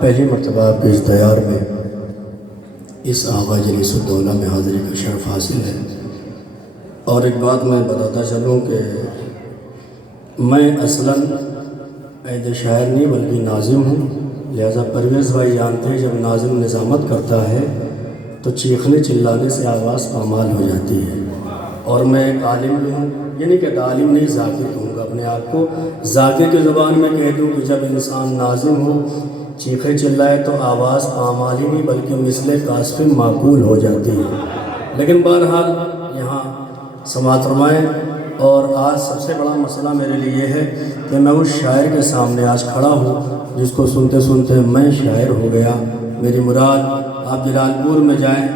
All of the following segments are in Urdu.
پہلی مرتبہ آپ کے اس دیار میں اس آغا جلیس الدولہ میں حاضری کا شرف حاصل ہے۔ اور ایک بات میں بتاتا چلوں کہ میں اصلاً عہد شاعر نہیں بلکہ ناظم ہوں، لہٰذا پرویز بھائی جانتے ہیں جب ناظم نظامت کرتا ہے تو چیخنے چلانے سے آواز پامال ہو جاتی ہے۔ اور میں ایک عالم بھی ہوں، یعنی کہ عالم نہیں ذاکر کہوں گا اپنے آپ کو، ذاکر کی زبان میں کہہ دوں کہ جب انسان ناظم ہو چیخے چلائے تو آواز پامال ہی نہیں بلکہ مثل کاسف معقول ہو جاتی ہے۔ لیکن بہرحال یہاں سماعت فرمائیں۔ اور آج سب سے بڑا مسئلہ میرے لیے یہ ہے کہ میں اس شاعر کے سامنے آج کھڑا ہوں جس کو سنتے سنتے میں شاعر ہو گیا۔ میری مراد آپ جلال پور میں جائیں،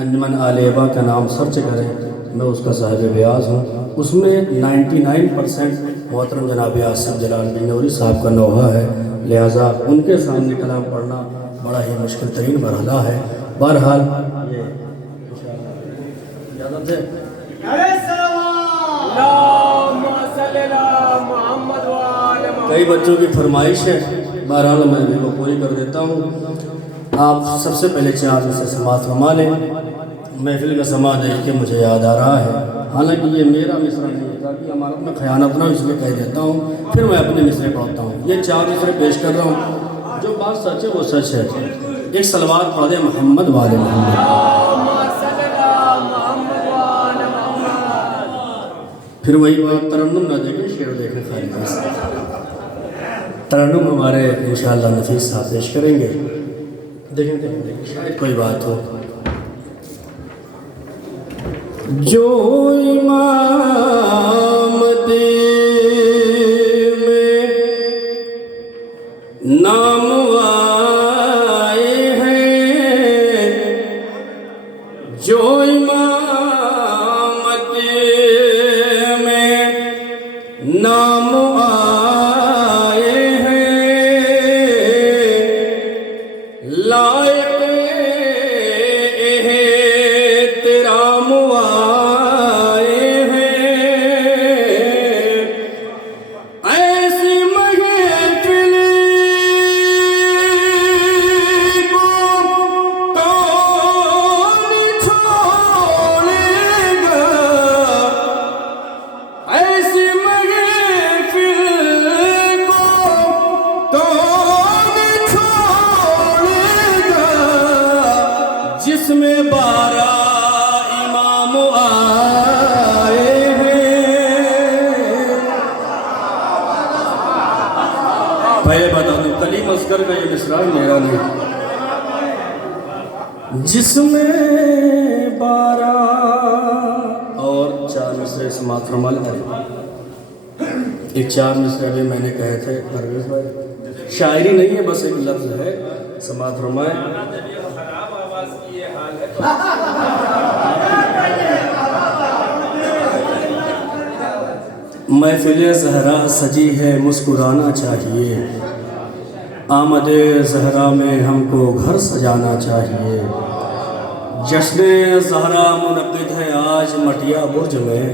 انجمن آل ایبا کا نام سرچ کریں، میں اس کا صاحب بیاض ہوں۔ اس میں 99% محترم جناب آصف جلال بنوری صاحب کا نوحہ ہے، لہٰذا ان کے سامنے کلام پڑھنا بڑا ہی مشکل ترین مرحلہ ہے۔ بہرحال یہ اجازت ہے۔ کئی بچوں کی فرمائش ہے، بہرحال میں ان کو پوری کر دیتا ہوں۔ آپ سب سے پہلے چار سے سماعت فرما لیں۔ محفل کا سما دیکھ کے مجھے یاد آ رہا ہے، حالانکہ یہ میرا مصرع نہیں ہے تاکہ امانت میں خیانت نہ ہو، اس لیے کہہ دیتا ہوں، پھر میں اپنے مصرے پڑھتا ہوں۔ یہ چار مصرے پیش کر رہا ہوں، جو بات سچ ہے وہ سچ ہے۔ ایک صلوات پڑھ دیں محمد والے محمد، پھر وہی بات ترنم نہ دیکھیں شعر دیکھیں خالی سے۔ ترنم ہمارے انشاءاللہ نفیس صاحب پیش کریں گے، دیکھیں شاید کوئی بات ہو۔ جو امامتی میں نام آئے ہیں، جو امامتی میں نام آئے ہیں، لائق احترام آئے ہیں، ایسی محفل کو کون چھوڑے گا، ایسی محفل کو کون چھوڑے گا، جس میں 12 امام آئے ہیں۔ پہلے بتا دوں کلیم اصغر کا یہ مصرع میرا نہیں، جس میں 12 اور 4 مصرے سماعت فرما لیں۔ ایک 4 مصرے بھی میں نے کہے تھے پرویز بھائی، شاعری نہیں ہے بس ایک لفظ ہے، سماعت فرمائیں۔ محفل زہرا سجی ہے مسکرانا چاہیے، آمد زہرا میں ہم کو گھر سجانا چاہیے، جشن زہرا منعقد ہے آج مٹیا برج میں،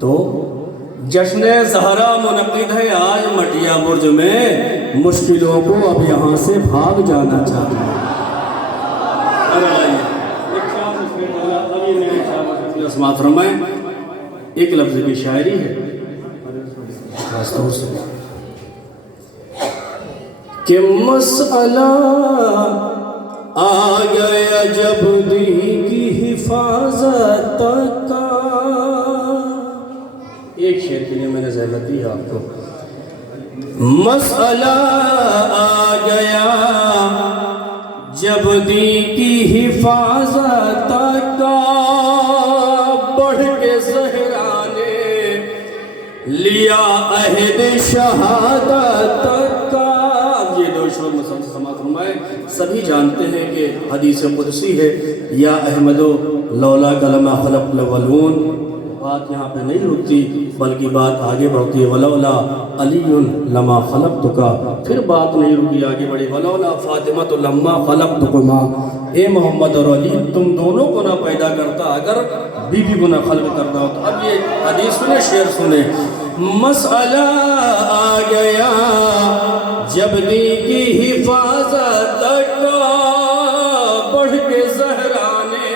تو جشن زہرا منعقد ہے آج مٹیا برج میں، مشکلوں کو اب یہاں سے بھاگ جانا چاہیے۔ سماعت فرمائیں۔ ایک لفظ کی شاعری ہے خاص طور سے کہ مسئلہ آ گیا جب دین کی حفاظت کا، ایک شعر کے لیے میں نے زحمت دی آپ کو، مسئلہ آ گیا جب دین کی حفاظت کا، بڑھ کے زہرا نے لیا عہد شہادت کا۔ یہ دو شعر مسلسل سماعت فرمائے۔ سبھی جانتے ہیں کہ حدیث قدسی ہے، یا احمدو لولا کلمہ خلق الاولون، بات یہاں پہ نہیں رکتی بلکہ بات آگے بڑھتی ہے، ولولا علی لما خلقتکا، پھر بات نہیں رکی آگے بڑھی، ولولا فاطمہ لما خلقتکما، اے محمد اور علی تم دونوں کو نہ پیدا کرتا اگر بی بی کو نہ خلق کرتا ہو۔ تو اب یہ حدیث سنیں شعر سنیں، مسئلہ آ گیا جب دی کی حفاظت حفاظت کا بڑھ کے زہرا نے.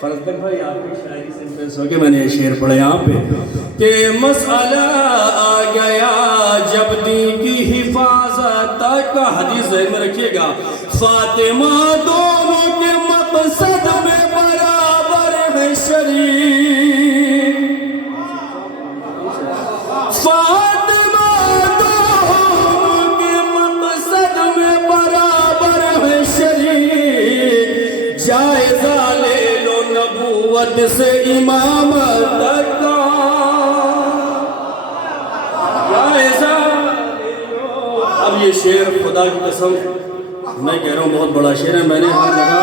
فرض تک بھائی آپ کی شاعری سے امپریس ہو کے میں نے یہ شعر پڑھا یہاں پہ کہ مسئلہ آ گیا جب دین کی حفاظت کا. حدیث ذہن میں رکھیے گا. فاطمہ دونوں کے مقصد میں برابر ہے شریک. فاطمہ دونوں کے مقصد میں برابر ہے شریک. جائزہ لے لو نبوت سے امامت کا. جائزہ لے لو. اب یہ شعر خدا کی قسم میں کہہ رہا ہوں بہت بڑا شعر ہے. میں نے ہر جگہ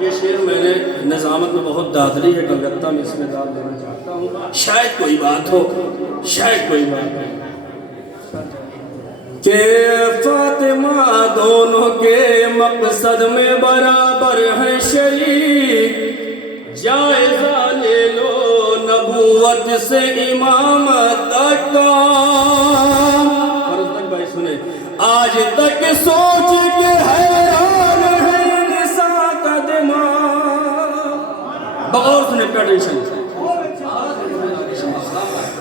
یہ شعر میں نے نظامت میں بہت دادری ہے. کلکتہ میں اس میں داد دینا چاہتا ہوں. شاید کوئی بات ہو, شاید کوئی بات ہو کہ فاطمہ دونوں کے مقصد میں برابر ہے شریک. جائزہ لے لو نبوت سے امامت کا. فرض تک بھائی سنیں. آج تک سوچ کے حیران ہے نساء کا دماغ. بغور سنیں پیٹنشن.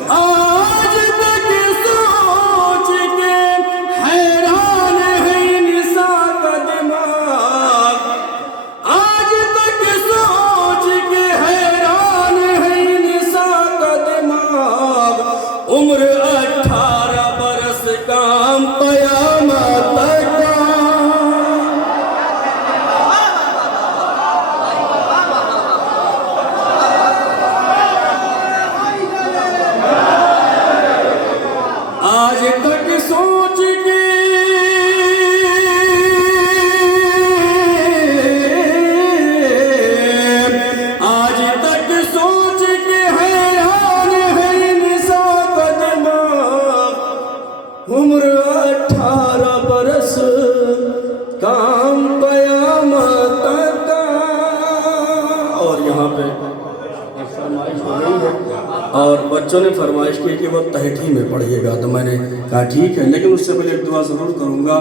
آج تک سوچ کے حیران ہے نساء کا دماغ. آج تک سوچ کے حیران ہے نساء کا دماغ. عمر 18 برس کام قیامت کا. آج تک سوچ کے آج تک سوچ کے حیران ہے نساء کا دماغ. عمر 18 برس کام قیامت کا. اور یہاں پہ فرمائش ہو رہی ہے اور بچوں نے فرمائش کی کہ وہ تہٹھی میں پڑھیے گا. تو میں نے کہا ٹھیک ہے, لیکن اس سے پہلے ایک دعا ضرور کروں گا.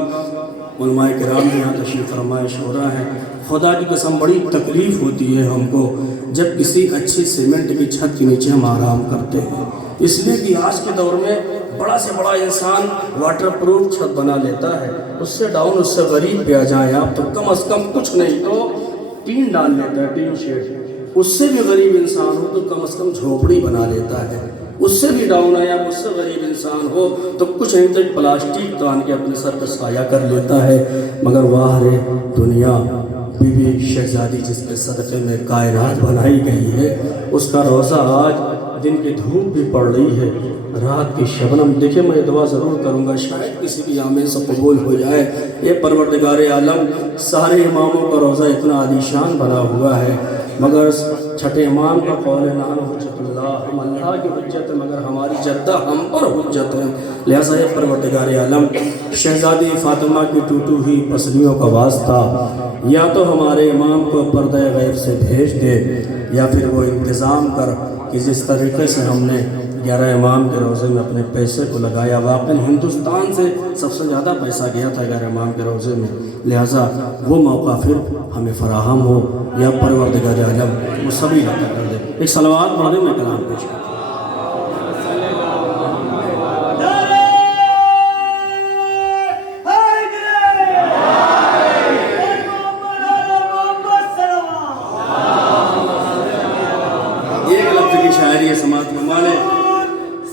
علماء کرام نے یہاں تشریف فرمائش ہو رہا ہے. خدا کی قسم بڑی تکلیف ہوتی ہے ہم کو جب کسی اچھی سیمنٹ کی چھت کے نیچے ہم آرام کرتے ہیں. اس لیے کہ آج کے دور میں بڑا سے بڑا انسان واٹر پروف چھت بنا لیتا ہے. اس سے ڈاؤن اس سے غریب پہ آ جائیں آپ تو کم از کم کچھ نہیں تو ٹین ڈال لیتا ہے, ٹین شیڈ. اس سے بھی غریب انسان ہو تو کم از کم جھوپڑی بنا لیتا ہے. اس سے بھی ڈاؤن ہے, آپ اس سے غریب انسان ہو تو کچھ نہیں تو ایک پلاسٹک تان کے اپنے سر پر سایہ کر لیتا ہے. مگر واہ رے دنیا, بی بی شہزادی جس کے صدقے میں کائنات بنائی گئی ہے, اس کا روزہ آج دن کی دھوپ بھی پڑ رہی ہے, رات کی شبنم. دیکھیں میں دعا ضرور کروں گا شاید کسی کی آمین سے قبول ہو جائے. یہ پروردگار عالم سارے اماموں کا روزہ اتنا عالیشان بنا ہوا ہے, مگر چھٹے امام کا قول نحن حجت اللہ, ہم اللہ کی حجت ہے مگر ہماری جدہ ہم پر حجت ہے. لہٰذا یہ پروردگار عالم شہزادی فاطمہ کی ٹوٹو ہوئی پسلیوں کا واسطہ یا تو ہمارے امام کو پردہ غیب سے بھیج دے یا پھر وہ انتظام کر کہ جس طریقے سے ہم نے 11 امام کے روزے میں اپنے پیسے کو لگایا, واقعی ہندوستان سے سب سے زیادہ پیسہ گیا تھا 11 امام کے روزے میں. لہٰذا وہ موقع پھر ہمیں فراہم ہو یا پروردگار عالم وہ سبھی عطا کر دے. ایک صلوات پڑھ دیں, میں کلام پیش کروں. ایک لفظ کی شاعری ہے سماعت کو مالے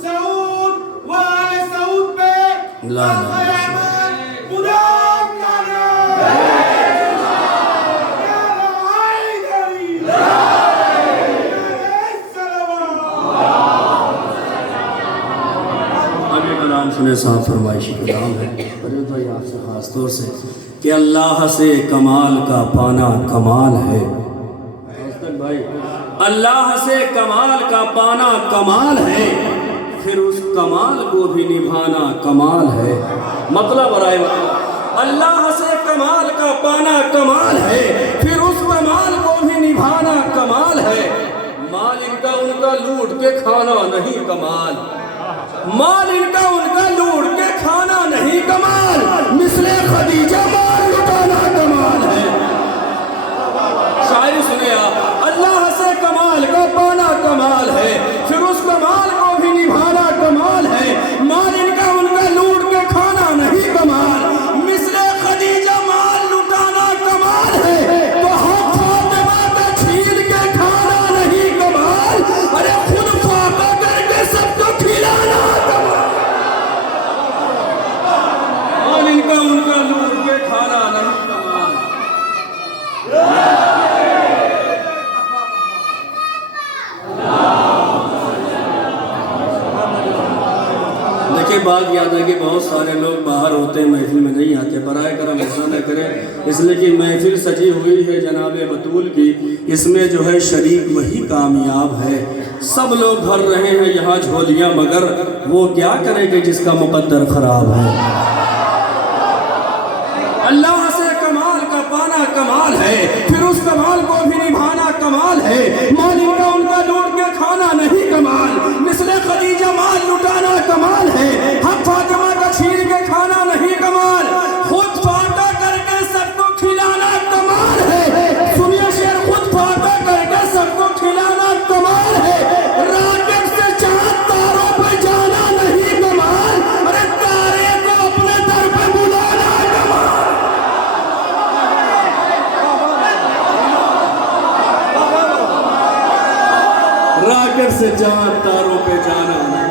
سعود والے سعود پہ لا سنے صاحب فرمائشی کلام ہے فرید بھائی آپ سے خاص طور سے کہ اللہ سے کمال کا پانا کمال ہے. بھائی اللہ سے کمال کا پانا کمال ہے, پھر اس کمال کو بھی نبھانا کمال ہے. مطلب برائے اللہ سے کمال کا پانا کمال ہے, پھر اس کمال کو بھی نبھانا کمال ہے. مالک کا ان کا لوٹ کے کھانا نہیں کمال. مال ان کا لوٹ کے کھانا نہیں کمال، مثل خدیجہ مال لٹانا کمال ہے۔ شاعری سنے اللہ سے کمال کا پانا کمال ہے، پھر اس کمال کو بھی نبھانا کمال ہے۔ مال ان کا لوٹ کے کھانا نہیں کمال، مثل خدیجہ مال لٹانا کمال ہے۔ تو ہم فاطمہ کا چھین کے کھانا نہیں کمال، ارے خود فاقہ کر کے سب کو کھلانا کمال۔ مال ان کا لوٹ کے کھانا نہیں کمال۔ دیکھیں بات یاد ہے کہ بہت سارے لوگ باہر ہوتے ہیں، محفل میں نہیں آتے، برائے کرم ایسا نہ کریں، اس لیے کہ محفل سجی ہوئی ہے جناب بطول کی، اس میں جو ہے شریک وہی کامیاب ہے۔ سب لوگ بھر رہے ہیں یہاں جھولیاں، مگر وہ کیا کرے کہ جس کا مقدر خراب ہے۔ اللہ سے کمال کا پانا کمال ہے، پھر اس کمال کو بھی نبھانا کمال ہے۔ مال ان کا لوٹ کے کھانا نہیں کمال، مثل خدیجہ مال لٹانا کمال ہے۔ حق فاطمہ کا چھین کے کھانا نہیں کمال، خود فاقہ کر کے سب کو کھلانا کمال ہے۔ سنیے شعر، خود فاقہ کر کے سب کو کھلانا کمال ہے۔ راکب سے چاند تاروں پہ جانا نہیں کمال، ارے تارے کو اپنے در پہ بلانا کمال۔ راکب سے چاند تاروں پہ جانا نہیں۔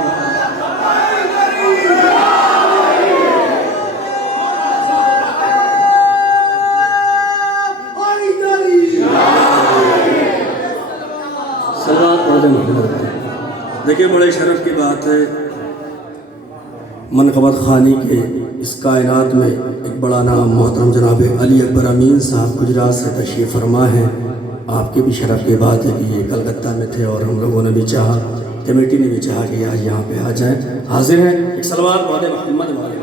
دیکھیں بڑے شرف کی بات ہے، منقبت خانی کے اس کائنات میں ایک بڑا نام محترم جناب علی اکبر امین صاحب گجرات سے تشریف فرما ہے۔ آپ کی بھی شرف کی بات ہے کہ یہ کلکتہ میں تھے اور ہم لوگوں نے بھی چاہا، کمیٹی نے بھی چاہا کہ آج یہاں پہ آ جائیں۔ حاضر ہیں، ایک صلوات بہت محمد والے۔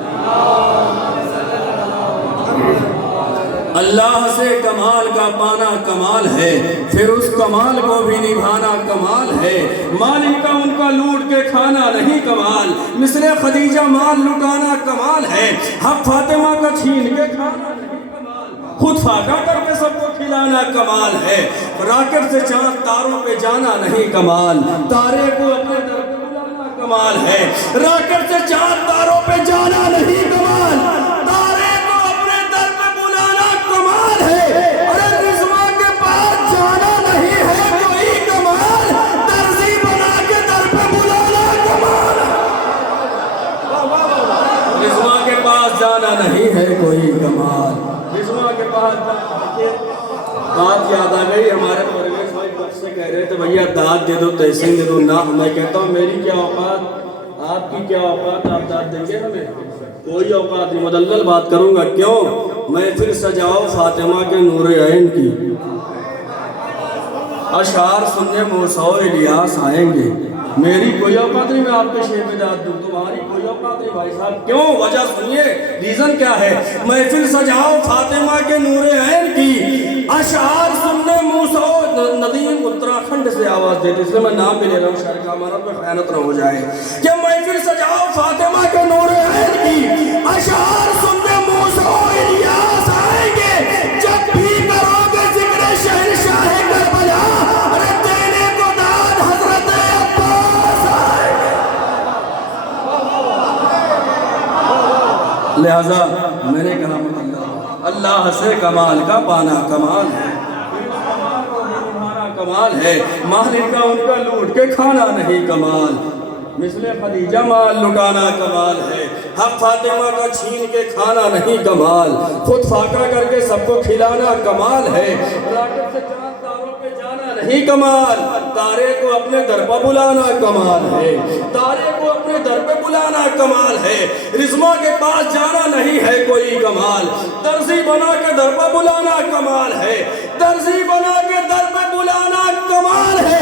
اللہ سے کمال کا پانا کمال ہے، پھر اس کمال کو بھی نبھانا کمال ہے۔ مال ان کا لوٹ کے کھانا نہیں کمال، مثل خدیجہ مال لٹانا کمال ہے۔ حق فاطمہ کا چھین کے کھانا نہیں کمال، خود فاقہ کر کے سب کو کھلانا کمال ہے۔ راکٹ سے چاند تاروں پہ جانا نہیں کمال، تارے کو اپنے در پہ بلانا کمال ہے۔ راکٹ سے چاند تاروں پہ جانا نہیں کمال، تارے کو اپنے در پہ بلانا کمال ہے۔ ارے رضوان کے پاس جانا نہیں ہے کوئی کمال، درزی بنا کے در پہ بلانا کمال۔ رضوان کے پاس جانا نہیں ہے کوئی کمال، رضوان کے پاس بات یاد آ گئی۔ ہمارے پرویز بھائی بخش سے کہہ رہے تھے بھیا داد دے دو تحسین دے دو نا، میں کہتا ہوں میری کیا اوقات، آپ کی کیا اوقات، آپ داد دیں گے ہمیں؟ کوئی اوقات نہیں، مدلل بات کروں گا۔ کیوں؟ میں پھر سجاؤ فاطمہ کے نور عین کی اشعار سننے موسیٰ و الیاس آئیں گے۔ میری کوئی اوقات نہیں میں آپ کے شعر میں داد دوں، تمہاری کوئی اوقات نہیں بھائی صاحب۔ کیوں؟ وجہ سنیے، ریزن کیا ہے۔ محفل سجاؤ فاطمہ کے نور عین کی اشعار سننے موسیٰ ندیم اتراکھنڈ سے آواز دیتے، اس لیے میں نام بھی لے رہا ہوں، شاعر کا ہمارا پہ خیانت نہ ہو جائے کہ محفل سجاؤ فاطمہ کے نور عین کی اشعار سننے موسیٰ و الیاس آئیں گے۔ جب بھی کرو گے ذکر شہنشاہ کربلا، ارے دینے کو داد حضرت عباس آئیں گے۔ لہذا میں نے کہا اللہ سے کمال کا پانا کمال ہے، کمال ہے۔ مال ان کا لوٹ کے کھانا نہیں کمال، مثل خدیجہ مال لٹانا کمال ہے۔ حق فاطمہ کا چھین کے کھانا نہیں کمال، خود فاقہ کر کے سب کو کھلانا کمال ہے۔ راکٹ سے چاند تاروں پہ جانا نہیں کمال، تارے کو اپنے در پہ بلانا کمال ہے، تارے کو اپنے در پہ بلانا کمال ہے۔ رضوان کے پاس جانا نہیں ہے کوئی کمال، درزی بنا کے در پہ بلانا کمال ہے، درزی بنا کے در پہ بلانا کمال ہے۔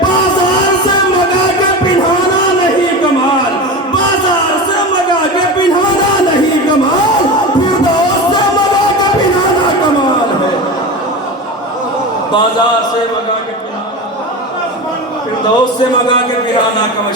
بازار سے منگا کے پہنانا نہیں کمال، بازار سے منگا کے پہنانا نہیں کمال، فردوس سے منگا کے پہنانا کمال ہے۔ بازار سے منگا کے پہنانا، فردوس سے منگا کے پہنانا کمال۔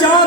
4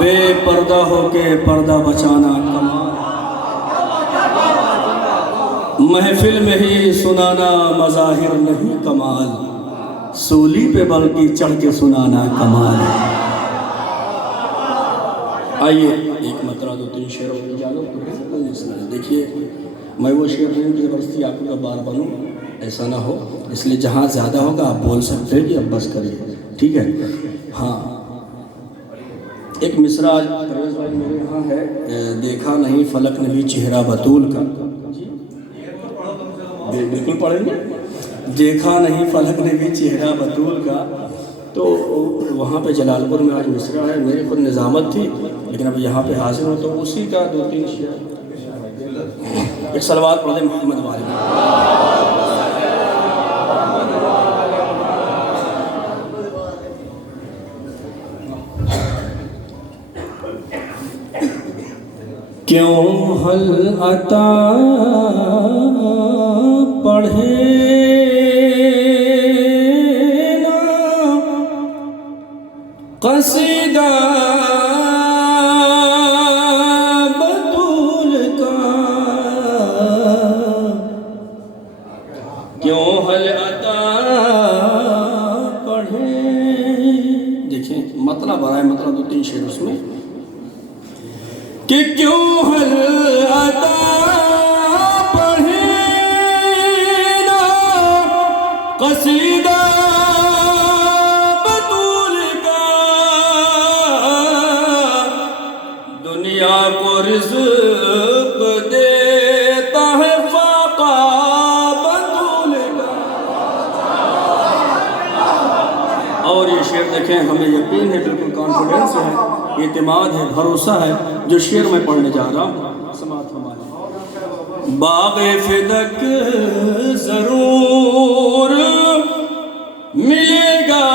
بے پردہ ہو کے پردہ بچانا کمال، محفل میں ہی سنانا مظاہر نہیں کمال، سولی پہ بلکہ چڑھ کے سنانا کمال ہے۔ آئیے ایک مطرح دو تین شعروں کی اجازت دیکھیے، میں وہ شعر نہیں کی زبردستی آپ کا بار بنوں، ایسا نہ ہو، اس لیے جہاں زیادہ ہوگا آپ بول سکتے ہیں کہ اب بس کریے، ٹھیک ہے؟ ہاں ایک مصرع پرویز بھائی میرے یہاں ہے، دیکھا نہیں فلک نے بھی چہرہ بطول کا، بالکل پڑھیں گے، دیکھا نہیں فلک نے بھی چہرہ بطول کا، تو وہاں پہ جلال پور میں آج مصرع ہے، میری خود نظامت تھی لیکن اب یہاں پہ حاضر ہوں تو اسی کا دو تین شعر، ایک صلوات پڑھ دیں محمد والے۔ کیوں حل عطا پڑھے نا قصیدہ بطول کا، کیوں حل عطا پڑھے، دیکھیں مطلب برائے مطلب دو تین شعر اس میں کہ کیوں حل عطا پڑھے نا قصیدہ بطول کا، دنیا کو رزق دیتا ہے فاقہ بطول کا۔ اور یہ شعر دیکھیں، ہمیں یقین ہے، بالکل کانفیڈنس ہے، اعتماد ہے، بھروسہ ہے، جو شعر میں پڑھنے جا رہا ہوں سماعت ہمارے۔ باغ فدق ضرور ملے گا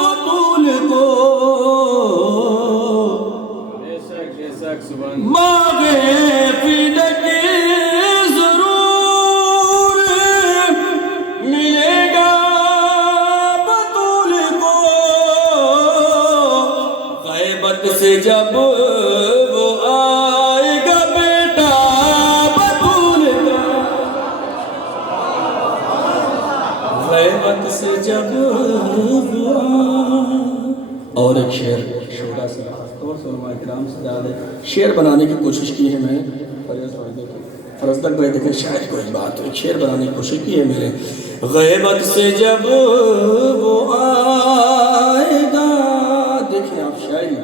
بطول کو، باغ فدق ضرور ملے گا بطول کو، غیبت سے جب وہ آئے گا بیٹا بطول کا، غیبت سے جب وہ اور ایک شعر شعرا سے خاص طور سے علماء کرام سے زیادہ شعر بنانے کی کوشش کی ہے میں نے، فرزدق بھائی دیکھیں شاید کوئی بات، ایک شعر بنانے کی کوشش کی ہے میں نے، غیبت سے جب وہ آئے گا، دیکھیں آپ شاعری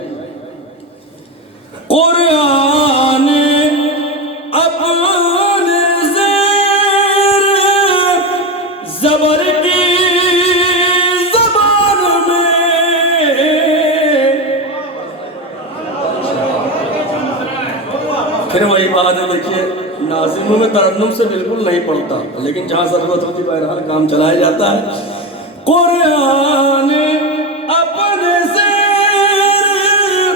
قرآن اپنے زیر زبر کی زبان میں، پھر وہی بات ہے، دیکھیے ناظموں میں ترنم سے بالکل نہیں پڑتا لیکن جہاں ضرورت ہوتی بہرحال کام چلایا جاتا ہے۔ قرآن اپنے زیر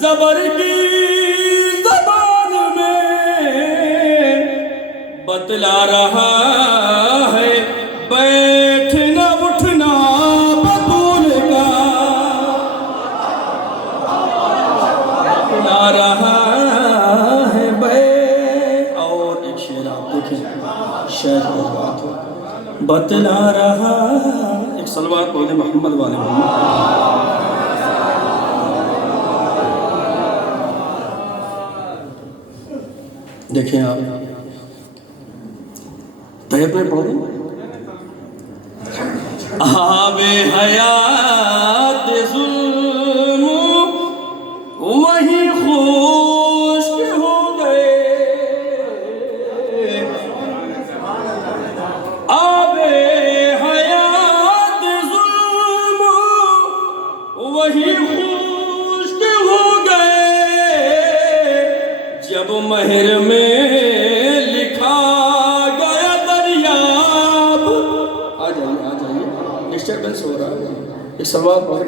زبر کی زبان میں بتلا رہا ہے بیٹھنا اٹھنا بطول کا، بتلا رہا ہے اور ایک شعر آپ دیکھیں، شعر کی بات ہو، بتلا رہا، ایک صلوات پڑھ دیں محمد والے محمد۔ دیکھیں آپ طیب میں پڑھ دیں، آب حیات ظلم وہی خشک ہو گئے، آب حیات ظلم وہی خشک ہو گئے، جب مہر میں لکھا گیا دریاب، آ جائیے ڈسٹربنس ہو رہا ہے، ایک سوال پڑھ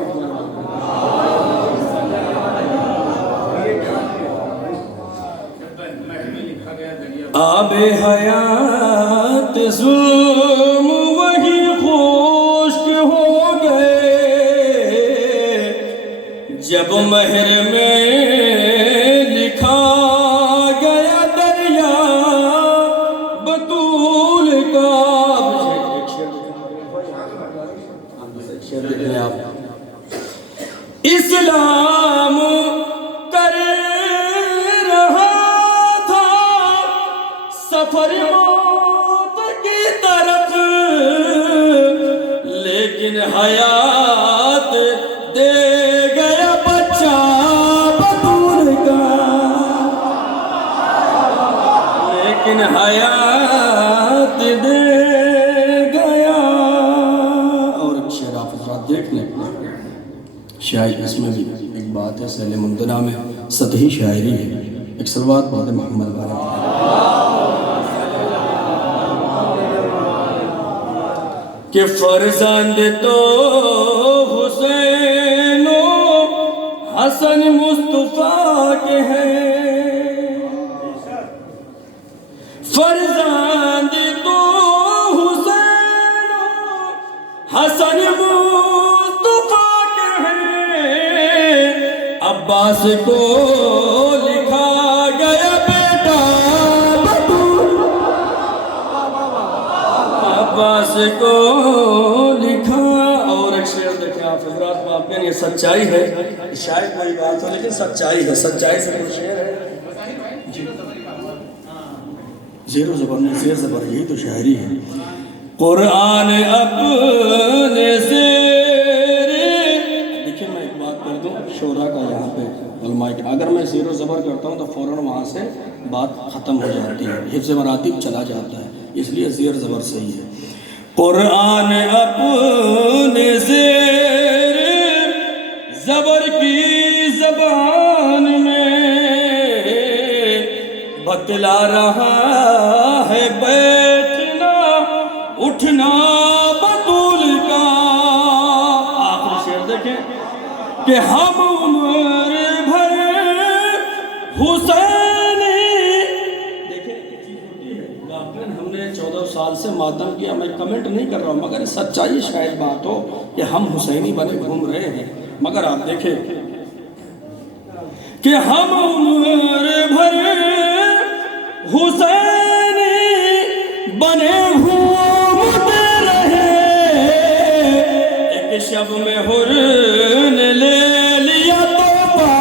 آب حیات ظلم وہی خشک ہو گئے، جب مہر میں لکھا گیا دریا بطول کا. شعر دیکھیں آپ. اسلام کر رہا تھا سفر موت کی طرف، لیکن حیات دے گیا بچہ بطول کا. لیکن حیات دے گیا. اور ایک شعر آپ حضرات دیکھ لیں. شاید اس میں بھی ایک بات ہے، سیل ممتنع میں سطحی شاعری ہے. ایک صلوات بات محمد والے. کہ فرزند تو حسین و حسن مصطفیٰ کے ہیں. فرزند تو حسین و حسن مصطفیٰ کے ہیں. عباس کو لکھا گیا بیٹا بطول. عباس کو لکھا. اور ایک شعر دیکھیں آپ حضرات کو، آپ میں یہ سچائی ہے، شاید کوئی بات ہو لیکن سچائی ہے. سچائی سے کوئی شعر ہے جی. زیر و زبر میں زیر زبر، یہی تو شاعری ہے. قرآن اپنے زیر. دیکھیں میں ایک بات کر دوں شعراء کا یہاں پہ علماء کے، اگر میں زیر و زبر کرتا ہوں تو فوراً وہاں سے بات ختم ہو جاتی ہے، حفظ مراتب چلا جاتا ہے، اس لیے زیر زبر صحیح ہے. قرآن اپنے زیر زبر کی زبان میں بتلا رہا ہے بیٹھنا اٹھنا بطول کا. آخری شعر دیکھیں کہ ہم عمر بھر حسینی. دیکھیں ایک چیز ہوتی ہے، غالباً ہم نے 14 سال سے ماتم کیا، میں کمنٹ نہیں کر رہا ہوں، مگر سچائی شاید بات ہو کہ ہم حسینی بنے گھوم رہے ہیں. مگر آپ دیکھیں کہ ہم عمر بھر حسینی بنے گھومتے رہے. ایک شب میں حر نے لے لیا توبہ.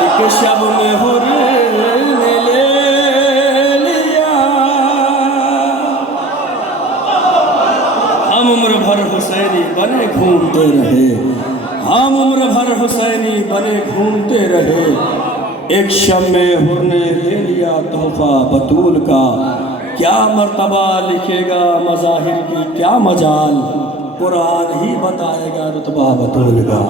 ایک شب میں حر نے لے لیا. ہم عمر بھر حسینی بنے گھومتے رہے. ہم عمر بھر حسینی بنے گھومتے رہے. ایک شب میں حر نے لے لیا تحفہ بطول کا. کیا مرتبہ لکھے گا مظاہر کی کیا مجال، قرآن ہی بتائے گا رتبہ بطول کا.